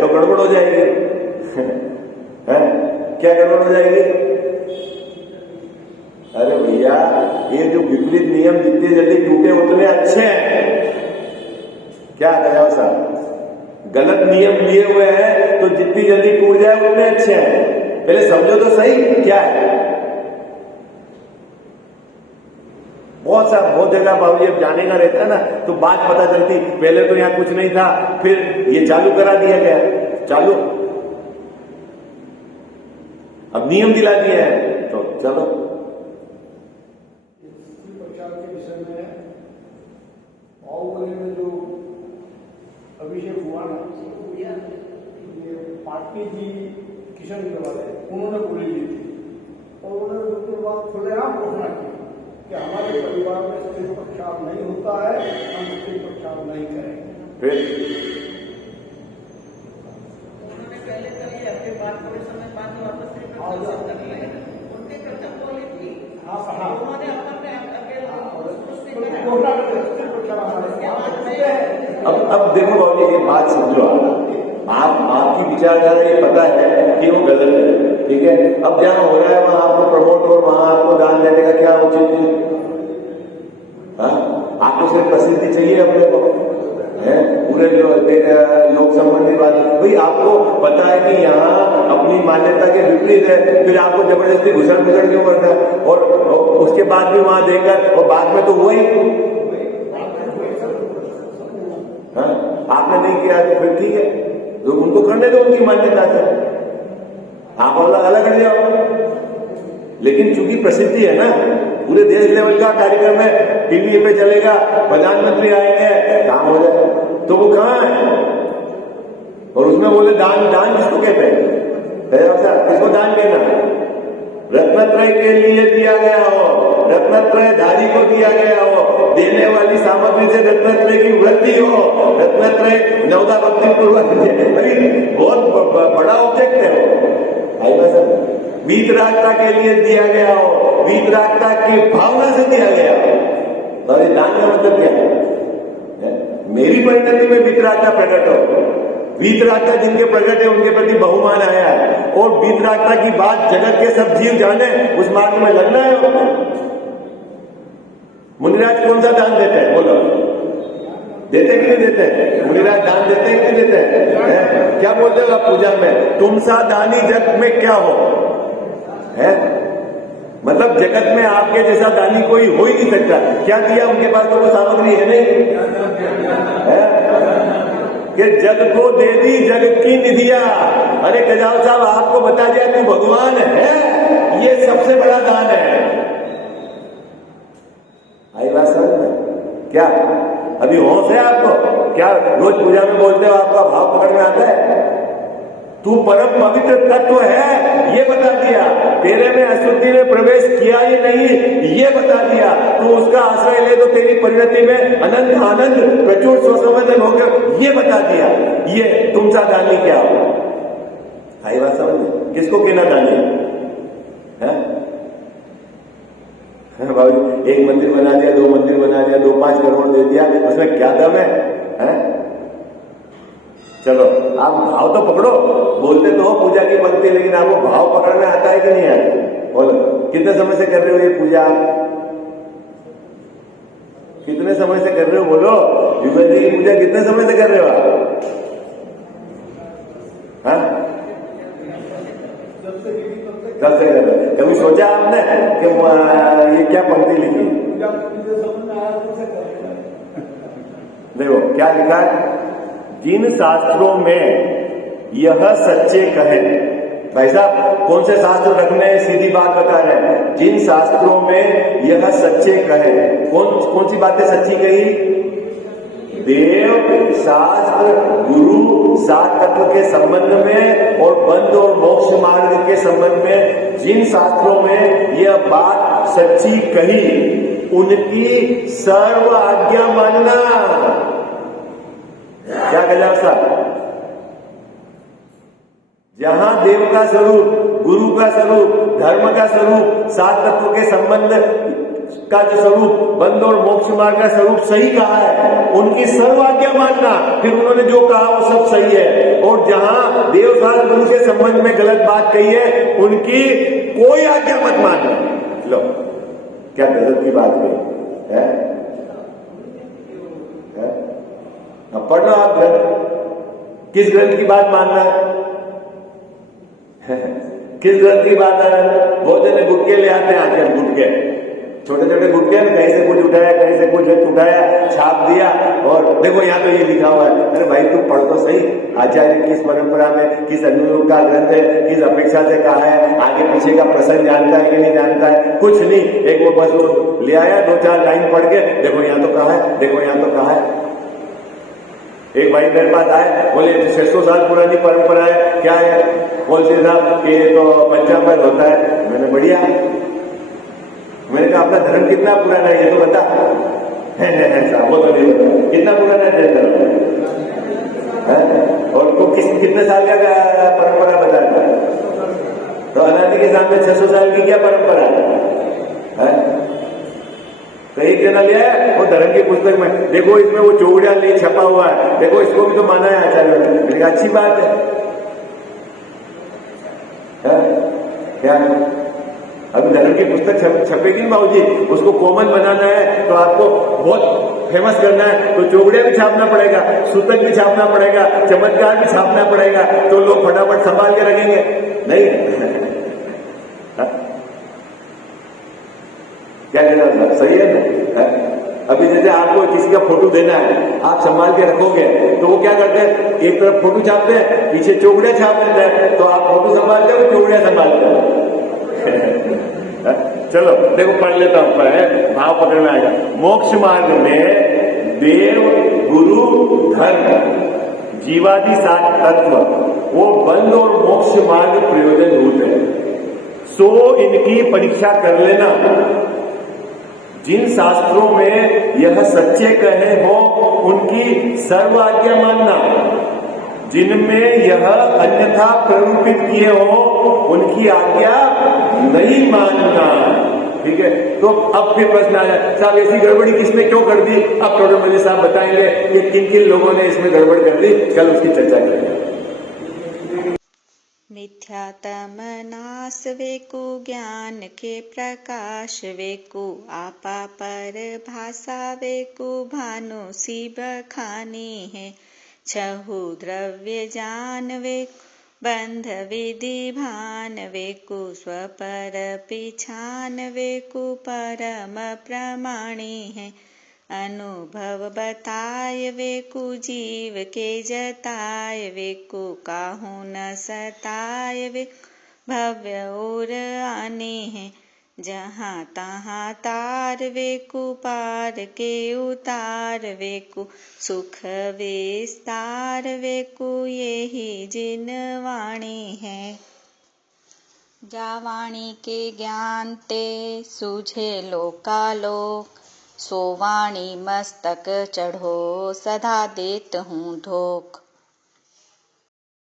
तो गड़बड़ हो जाएगी। है? क्या गड़बड़ हो जाएगी? अरे भैया ये जो विपरीत नियम जितने जल्दी टूटे उतने अच्छे हैं। क्या कहा साहब? गलत नियम लिए हुए हैं तो जितनी जल्दी टूट जाए उतने अच्छे हैं। पहले समझो तो सही क्या है। बहुत जगह बाबूजी अब जाने का रहता है ना तो बात पता चलती, पहले तो यहाँ कुछ नहीं था, फिर ये चालू करा दिया गया। चालू, अब नियम दिला दिए हैं तो चलो। प्रचार के विषय में बाहुबली में जो अभिषेक हुआ ना, ये पार्टी जी किशन वाले उन्होंने बोली ली थी और उन्होंने बिल्कुल बात खुलेआम घोषणा की कि हमारे परिवार में स्त्री पक्षपात नहीं होता है, हम स्त्री पक्षपात नहीं करेंगे। फिर उन्होंने पहले कभी अपने बात थोड़े समय बाद में वापस स्त्री पक्षपात कर लिया, उनके कर्तव्य बोली थी। हाँ हाँ, उन्होंने अपने घोषणा करके स्त्री पक्षपात अब देखो बाबू ये बात समझो, आपकी विचारधारा ये पता है कि वो गलत है, ठीक है। अब जहाँ हो रहा है वहां आपको प्रमोट और वहां आपको दान देने का क्या उचित है? आपको सिर्फ प्रसिद्धि चाहिए अपने को, पूरे लोक संबंधी बात। भाई आपको पता है कि यहाँ अपनी मान्यता के विपरीत है, फिर आपको जबरदस्ती घुसड़ क्यों करना है? और उसके बाद भी वहां देकर और बाद में तो वही आपने नहीं किया तो फिर ठीक है, तो उनको करने दो उनकी मान्यता से, आप अलग अलग कर जाओ। लेकिन चूंकि प्रसिद्धि है ना, पूरे देश लेवल का कार्यक्रम है, टीवी पे चलेगा, प्रधानमंत्री आएंगे, काम हो जाए, तो वो कहाँ है? और उसमें बोले दान, दान किसको कहते हैं? किसको दान देना? रत्नत्रय के लिए दिया गया हो, रत्नत्रय धारी को दिया गया हो, देने वाली सामग्री से रत्नत्रय की वृद्धि हो, रत्नत्रय नवदा भक्ति पूर्वक बहुत बड़ा ऑब्जेक्ट है वो। वीतरागता के लिए दिया गया हो, वीतरागता की भावना से दिया गया हो, तो दान का मतलब क्या है? मेरी परिणति में वीतरागता प्रकट हो, वीतरागता जिनके प्रकट है उनके प्रति बहुमान आया है, और वीतरागता की बात जगत के सब जीव जाने, उस मार्ग में लगना है। मुनिराज कौन सा दान देते हैं? बोलो, देते कि नहीं देते? मुनिराज दान देते हैं कि नहीं देते हैं? क्या बोलते हो आप पूजा में? तुम सा दानी जग में क्या हो है? मतलब जगत में आपके जैसा दानी कोई हो ही नहीं सकता। क्या दिया उनके पास? तो वो सामग्री है नहीं है? कि जग को दे दी जग की निधिया। अरे कजाल साहब आपको बता दिया तू भगवान है, ये सबसे बड़ा दान है। आई बात समझ में? क्या अभी होश है आपको? क्या रोज पूजा में बोलते हो आपका भाव पकड़ में आता है? तू परम पवित्र तत्व है ये बता दिया, तेरे में अशुद्धि ने प्रवेश किया ही नहीं ये बता दिया, तू उसका आश्रय ले तो तेरी परिणति में अनंत आनंद प्रचुर स्वसंबंधन हो गया ये बता दिया। ये तुम सा दानी क्या हो? आई बात समझ में? किसको कहना दानी है? भाई एक मंदिर बना दिया, 2 मंदिर बना दिया, 2-5 करोड़ दे दिया, उसमें क्या दम है? चलो आप भाव तो पकड़ो, बोलते तो हो पूजा की पंक्ति, लेकिन आपको भाव पकड़ना आता है कि नहीं आता? बोलो कितने समय से कर रहे हो ये पूजा? कितने समय से कर रहे हो? बोलो विवेक जी की पूजा कितने समय से कर रहे हो आप? कब से कर रहे हो? कभी सोचा आपने कि ये क्या पंक्ति लिखी? देखो क्या लिखा है, जिन शास्त्रों में यह सच्चे कहे। भाई साहब कौन से शास्त्र रखने हैं? सीधी बात बता रहे हैं, जिन शास्त्रों में यह सच्चे कहे। कौन सी बातें सच्ची कही? देव, शास्त्र, गुरु, 7 तत्व के संबंध में और बंध और मोक्ष मार्ग के संबंध में जिन शास्त्रों में यह बात सच्ची कही उनकी सर्व आज्ञा मानना। क्या कहा साहब? जहां देव का स्वरूप, गुरु का स्वरूप, धर्म का स्वरूप, 7 तत्व के संबंध का जो स्वरूप, बंध और मोक्ष मार्ग का स्वरूप सही कहा है, उनकी सर्व आज्ञा मानना। फिर उन्होंने जो कहा वो सब सही है। और जहां देव शास्त्र गुरु के संबंध में गलत बात कही है उनकी कोई आज्ञा मत मानना। लो क्या गजब की बात कही है? अब पढ़ लो आप ग्रंथ, किस ग्रंथ की बात मानना है? किस ग्रंथ की बात है? बहुत जने गुटके ले आते हैं, आके गुटके, छोटे छोटे गुटके, कहीं से कुछ उठाया, कहीं से कुछ उठाया, छाप दिया और देखो यहाँ तो ये लिखा हुआ है। अरे भाई तू पढ़ तो सही, आचार्य किस परंपरा में, किस अनुयोग का ग्रंथ है, किस अपेक्षा से कहा है, आगे पीछे का प्रसंग जानता है कि नहीं जानता है? कुछ नहीं, एक वो बस ले आया, 2-4 लाइन पढ़ के देखो यहाँ तो कहा है, देखो यहाँ तो कहा है। एक भाई मेरे पास आए, बोले 600 साल पुरानी परंपरा है, क्या है? बोलते साहब कि ये तो पंचामृत होता है। मैंने बढ़िया, मैंने कहा अपना धर्म कितना पुराना है ये तो बता। है साहब, वो तो नहीं बता कितना पुराना है तेरा धर्म, और को कितने साल का परंपरा बताता है? तो अनादि के सामने 600 साल की क्या परंपरा है? तो एक जना लिया है वो धर्म की पुस्तक में, देखो इसमें वो चौगड़िया ले छपा हुआ है, देखो इसको भी तो माना है आचार्य ने। अच्छी बात है क्या? अभी धर्म की पुस्तक छपेगी ना बाबूजी, उसको कॉमन बनाना है तो आपको बहुत फेमस करना है तो चौगड़िया भी छापना पड़ेगा, सूतक भी छापना पड़ेगा, चमत्कार भी छापना पड़ेगा, तो लोग फटाफट संभाल के रखेंगे नहीं? क्या कहना था? सही है ना? अभी जैसे आपको किसी का फोटो देना है, आप संभाल के रखोगे तो वो क्या करते हैं, एक तरफ फोटो छापते हैं, पीछे चौगड़िया छाप देते हैं, तो आप फोटो संभालते हो, चौगड़िया संभालते हो। चलो देखो पढ़ लेता हूं, भाव पकड़ में आएगा। मोक्ष मार्ग में देव गुरु धर्म जीवादि सात तत्व वो बंद और मोक्ष मार्ग प्रयोजनभूत है, सो इनकी परीक्षा कर लेना। जिन शास्त्रों में यह सच्चे कहे हो उनकी सर्व आज्ञा मानना, जिनमें यह अन्यथा प्ररूपित किए हो उनकी आज्ञा नहीं मानना। ठीक है, तो अब फिर प्रश्न आया, साहब ऐसी गड़बड़ी किसने क्यों कर दी? अब प्रोडक्ट मैनेजर साहब बताएंगे कि किन किन लोगों ने इसमें गड़बड़ कर दी, कल उसकी चर्चा करेंगे। मिथ्यातम नाश वेकु ज्ञान के प्रकाश वेकु आपा पर भाषा वेकु भानु सी बखानी है। छहु द्रव्य जान वेकु बंध विधि भान वेकु स्वपर पिछान वेकु परम प्रमाणी है। अनुभव बताय वेकु जीव के जताय वेकु काहू न सताय वेकु भव्य और आने है। जहाँ तहाँ तार वेकु पार के उतार वेकु सुख विस्तार वेकु यही जिन वाणी है। जा वाणी के ज्ञान ते सूझे लोकालोक, सो वाणी मस्तक चढ़ो सदा देत हूँ धोख।